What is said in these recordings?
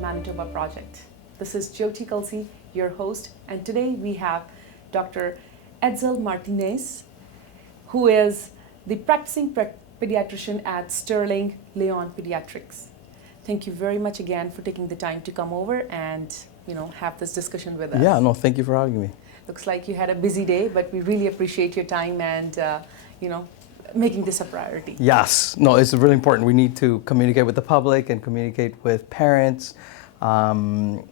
Manitoba project. This is Jyoti Kalsi, your host, and today we have Dr. Eddsel Martinez, who is the practicing pediatrician at Sterling Leon Pediatrics. Thank you very much again for taking the time to come over and have this discussion with us. Yeah, no, thank you for having me. Looks like you had a busy day, but we really appreciate your time and making this a priority. Yes, no, it's really important. We need to communicate with the public and communicate with parents from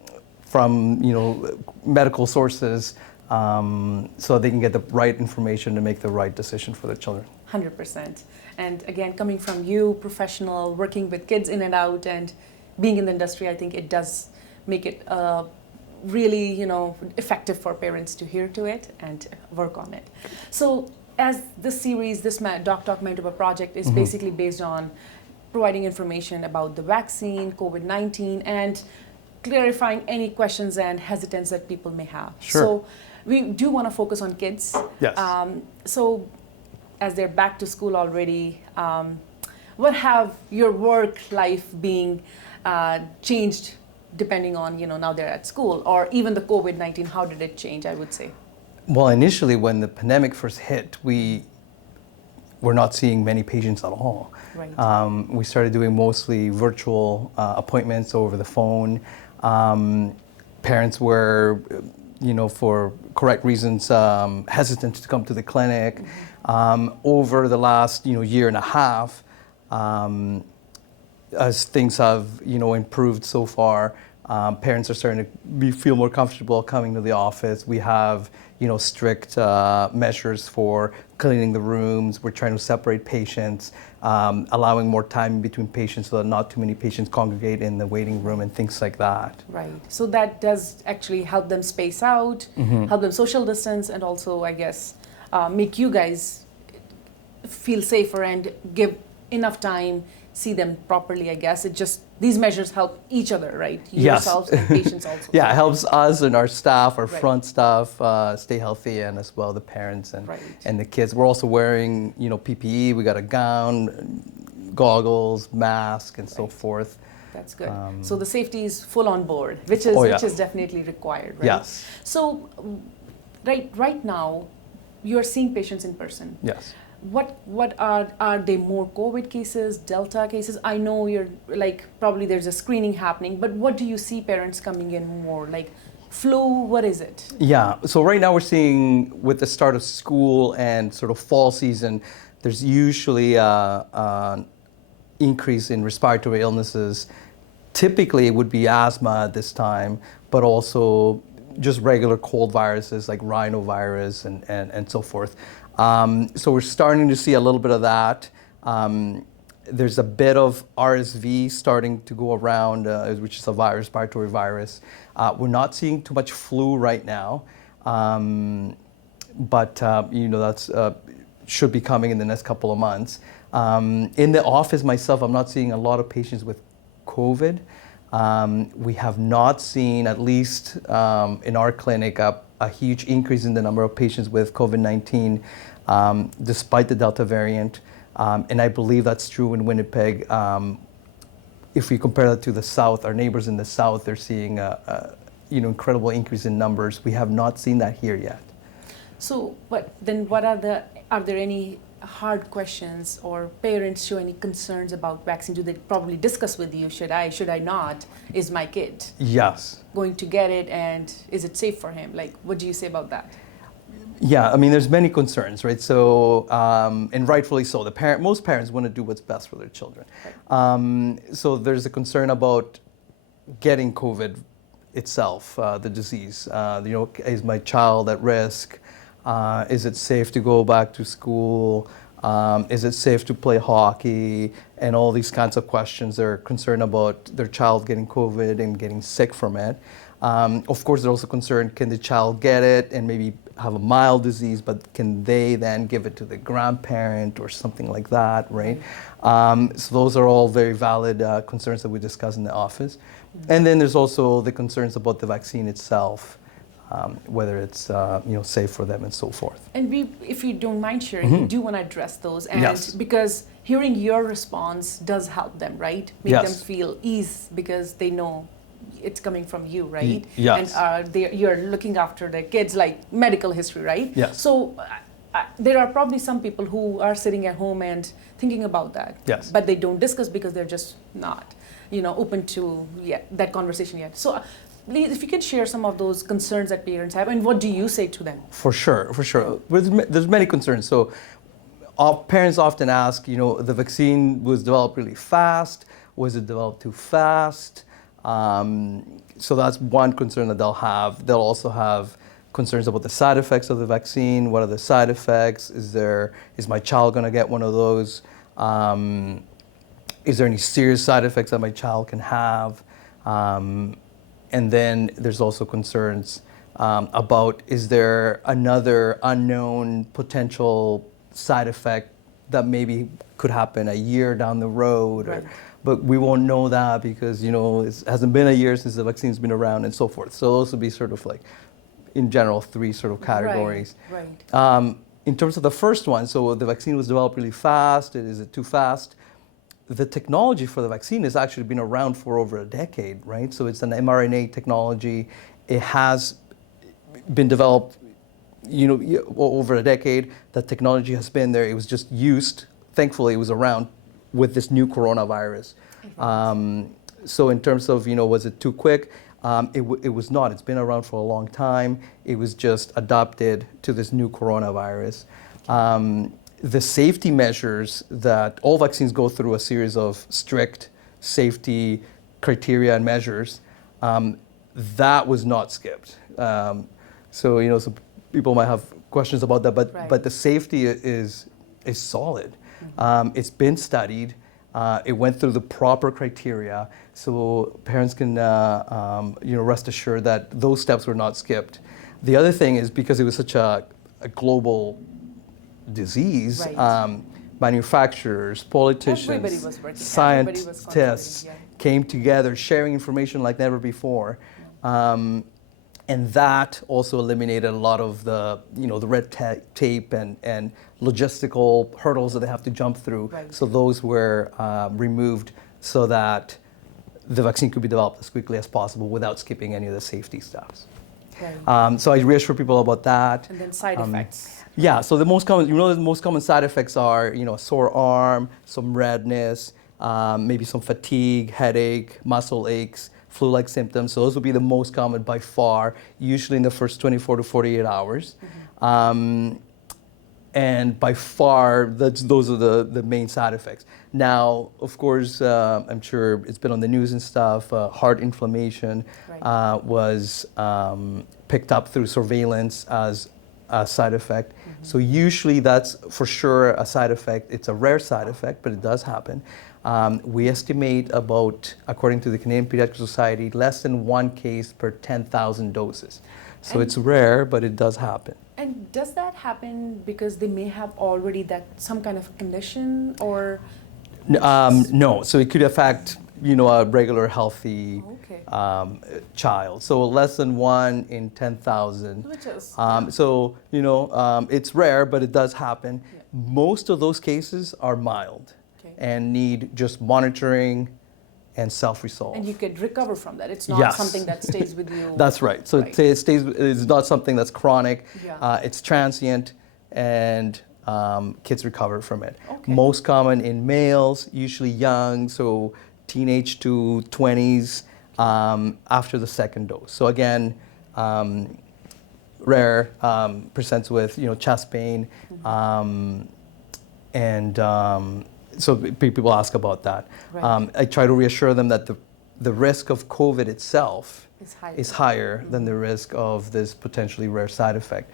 medical sources so they can get the right information to make the right decision for their children. 100%. And again, coming from you, professional, working with kids in and out and being in the industry, I think it does make it really, effective for parents to hear to it and work on it. So as this series, this Doc Talk Manitoba project is basically based on providing information about the vaccine, COVID-19, and clarifying any questions and hesitance that people may have. Sure. So we do want to focus on kids. Yes. So as they're back to school already, what have your work life being changed depending on, now they're at school, or even the COVID-19, how did it change, I would say? Well, initially when the pandemic first hit, we were not seeing many patients at all. Right. We started doing mostly virtual appointments over the phone. Parents were, for correct reasons, hesitant to come to the clinic. Over the last, year and a half, as things have, improved so far, parents are starting to feel more comfortable coming to the office. We have, strict measures for cleaning the rooms. We're trying to separate patients, allowing more time between patients so that not too many patients congregate in the waiting room and things like that. Right. So that does actually help them space out, help them social distance, and also, I guess, make you guys feel safer and give enough time, see them properly, I guess. It just, these measures help each other, right? Yes. Yourselves and patients also. Yeah, it helps us and our staff, our Right. front staff, stay healthy, and as well the parents and, Right. and the kids. We're also wearing, PPE. We got a gown, goggles, mask, and so Right. forth. That's good. So the safety is full on board, which is which is definitely required, right? Yes. So right now, you're seeing patients in person. Yes. What are they more COVID cases, Delta cases? I know you're probably there's a screening happening, but what do you see parents coming in more like flu? What is it? Yeah. So right now we're seeing with the start of school and sort of fall season, there's usually an increase in respiratory illnesses. Typically it would be asthma at this time, but also just regular cold viruses like rhinovirus and so forth. So we're starting to see a little bit of that. There's a bit of RSV starting to go around, which is a respiratory virus. We're not seeing too much flu right now, but that's should be coming in the next couple of months. In the office myself, I'm not seeing a lot of patients with COVID. We have not seen, at least in our clinic, a huge increase in the number of patients with COVID-19 despite the Delta variant. And I believe that's true in Winnipeg. If we compare that to the South, our neighbors in the South, they're seeing incredible increase in numbers. We have not seen that here yet. So, but then are there any hard questions, or parents show any concerns about vaccine? Do they probably discuss with you, should I not? Is my kid going to get it, and is it safe for him? What do you say about that? Yeah, I mean, there's many concerns, right? So, and rightfully so. Most parents want to do what's best for their children. Right. So there's a concern about getting COVID itself, the disease. Is my child at risk? Is it safe to go back to school? Is it safe to play hockey? And all these kinds of questions. They're concerned about their child getting COVID and getting sick from it. Of course, they're also concerned, can the child get it and maybe have a mild disease, but can they then give it to the grandparent or something like that, right? So those are all very valid concerns that we discuss in the office. And then there's also the concerns about the vaccine itself. Whether it's safe for them and so forth. And if you don't mind sharing, we do want to address those, and because hearing your response does help them, right? Make them feel ease because they know it's coming from you, right? Yes. And you're looking after the kids, like medical history, right? Yes. So there are probably some people who are sitting at home and thinking about that, Yes. but they don't discuss because they're just not, open to that conversation yet. So please, if you can share some of those concerns that parents have, and what do you say to them? For sure. There's many concerns. So parents often ask, the vaccine was developed really fast. Was it developed too fast? So that's one concern that they'll have. They'll also have concerns about the side effects of the vaccine. What are the side effects? Is my child going to get one of those? Is there any serious side effects that my child can have? And then there's also concerns about, is there another unknown potential side effect that maybe could happen a year down the road? Right. But we won't know that because, it hasn't been a year since the vaccine's been around and so forth. So those would be sort of like, in general, three sort of categories. Right. In terms of the first one, so the vaccine was developed really fast. Is it too fast? The technology for the vaccine has actually been around for over a decade, right? So it's an mRNA technology. It has been developed, over a decade. The technology has been there. It was just used. Thankfully, it was around with this new coronavirus. So in terms of, was it too quick? It was not. It's been around for a long time. It was just adapted to this new coronavirus. The safety measures that all vaccines go through a series of strict safety criteria and measures, that was not skipped. So people might have questions about that, but the safety is solid. It's been studied. It went through the proper criteria, so parents can rest assured that those steps were not skipped. The other thing is, because it was such a global disease, right. Manufacturers, politicians, scientists came together, sharing information like never before. And that also eliminated a lot of the red tape and logistical hurdles that they have to jump through. Right. So those were removed so that the vaccine could be developed as quickly as possible without skipping any of the safety steps. Right. So I reassure people about that. And then side effects. Yeah, so the most common side effects are, a sore arm, some redness, maybe some fatigue, headache, muscle aches, flu-like symptoms. So those would be the most common by far, usually in the first 24 to 48 hours. Mm-hmm. And by far, those are the main side effects. Now, of course, I'm sure it's been on the news and stuff, heart inflammation was picked up through surveillance as a side effect. Mm-hmm. So usually that's for sure a side effect. It's a rare side effect, but it does happen. We estimate about, according to the Canadian Pediatric Society, less than one case per 10,000 doses. So it's rare, but it does happen. And does that happen because they may have already some kind of condition, or? No, so it could affect, a regular healthy child. So less than 1 in 10,000. Which is, So, it's rare, but it does happen. Yeah. Most of those cases are mild and need just monitoring and self-resolve. And you could recover from that. It's not something that stays with you. That's right. So it stays. It's not something that's chronic. Yeah. It's transient, and kids recover from it. Okay. Most common in males, usually young, so teenage to 20s, after the second dose. So again, rare, presents with chest pain, and so people ask about that. Right. I try to reassure them that the risk of COVID itself is higher mm-hmm. than the risk of this potentially rare side effect.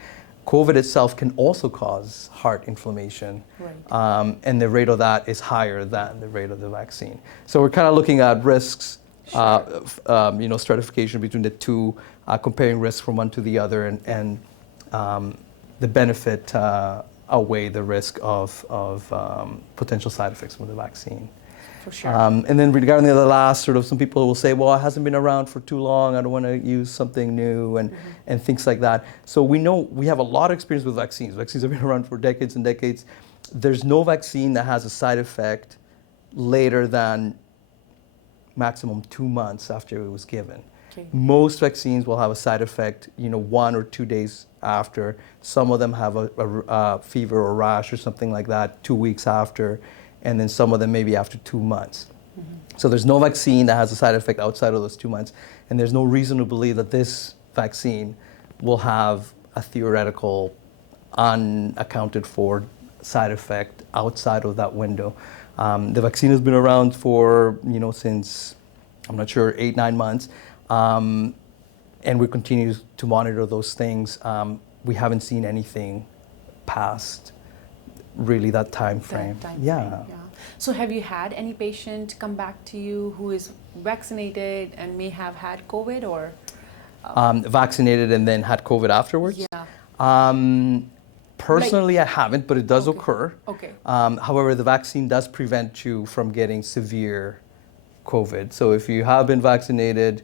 COVID itself can also cause heart inflammation, and the rate of that is higher than the rate of the vaccine. So we're kind of looking at risks, stratification between the two, comparing risks from one to the other, and the benefit outweigh the risk of potential side effects from the vaccine. For sure. And then regarding the last, some people will say, well, it hasn't been around for too long, I don't want to use something new, and things like that. So we have a lot of experience with vaccines. Vaccines have been around for decades and decades. There's no vaccine that has a side effect later than maximum 2 months after it was given. Okay. Most vaccines will have a side effect, 1 or 2 days after. Some of them have a fever or rash or something like that 2 weeks after, and then some of them maybe after 2 months. So there's no vaccine that has a side effect outside of those 2 months, and there's no reason to believe that this vaccine will have a theoretical, unaccounted for side effect outside of that window. The vaccine has been around for, since, I'm not sure, 8-9 months, and we continue to monitor those things. We haven't seen anything past really that time frame. Yeah. So have you had any patient come back to you who is vaccinated and may have had COVID, or? Vaccinated and then had COVID afterwards? Yeah. Personally, I haven't, but it does Okay. occur. Okay. However, the vaccine does prevent you from getting severe COVID. So if you have been vaccinated,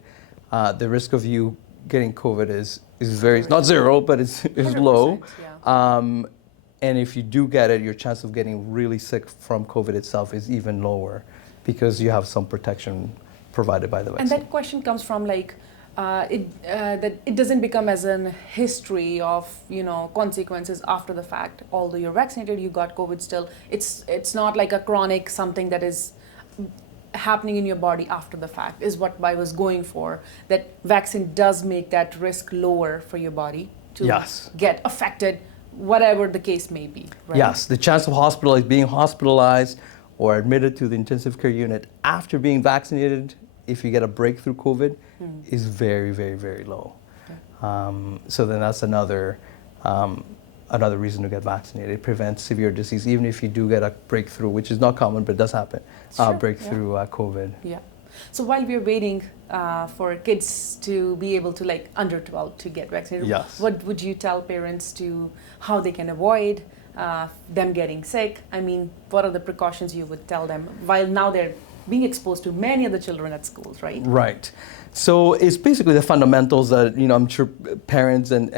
the risk of you getting COVID is very, it's not zero, but it's low. Yeah. And if you do get it, your chance of getting really sick from COVID itself is even lower because you have some protection provided by the vaccine. And that question comes from that it doesn't become as an history of consequences after the fact. Although you're vaccinated, you got COVID still. It's not like a chronic something that is happening in your body after the fact. Is what I was going for. That vaccine does make that risk lower for your body to get affected, whatever the case may be. Right? Yes, the chance of being hospitalized or admitted to the intensive care unit after being vaccinated, if you get a breakthrough COVID, is very, very, very low. Okay. So then that's another reason to get vaccinated. It prevents severe disease, even if you do get a breakthrough, which is not common, but it does happen, breakthrough COVID. Yeah. So while we're waiting for kids to be able to, under 12 to get vaccinated, what would you tell parents to how they can avoid them getting sick? I mean, what are the precautions you would tell them while now they're being exposed to many other children at schools, right? Right. So it's basically the fundamentals that I'm sure parents and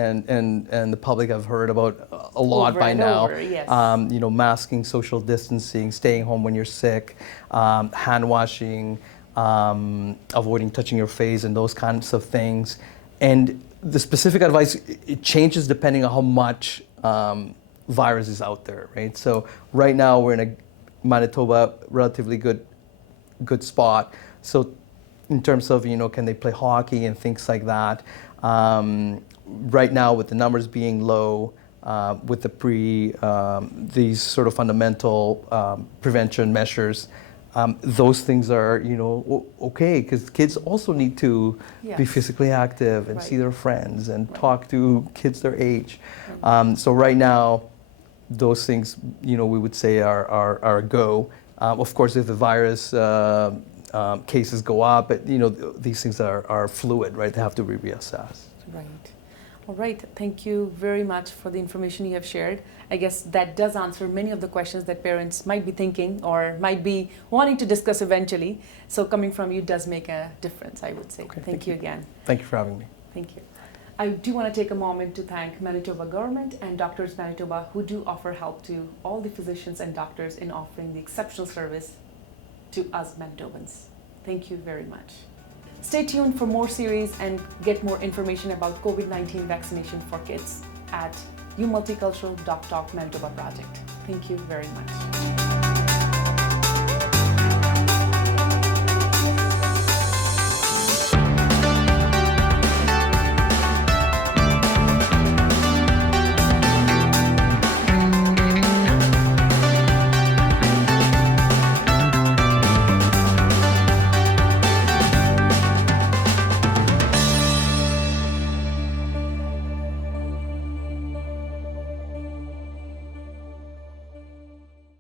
the public have heard about a lot over by and now. Over, yes. Masking, social distancing, staying home when you're sick, hand washing, avoiding touching your face, and those kinds of things. And the specific advice, it changes depending on how much virus is out there, right? So right now we're in a Manitoba relatively good spot. So in terms of, can they play hockey and things like that. Right now with the numbers being low, with these sort of fundamental prevention measures, those things are, okay, because kids also need to be physically active and see their friends and talk to kids their age. So right now, those things, we would say are a go. Of course, if the virus cases go up, but these things are fluid, right? They have to be reassessed. Right. All right. Thank you very much for the information you have shared. I guess that does answer many of the questions that parents might be thinking or might be wanting to discuss eventually. So coming from you does make a difference, I would say. Okay, thank you again. Thank you for having me. Thank you. I do want to take a moment to thank Manitoba government and Doctors Manitoba, who do offer help to all the physicians and doctors in offering the exceptional service to us Manitobans. Thank you very much. Stay tuned for more series and get more information about COVID-19 vaccination for kids at umulticultural.talk Manitoba project. Thank you very much.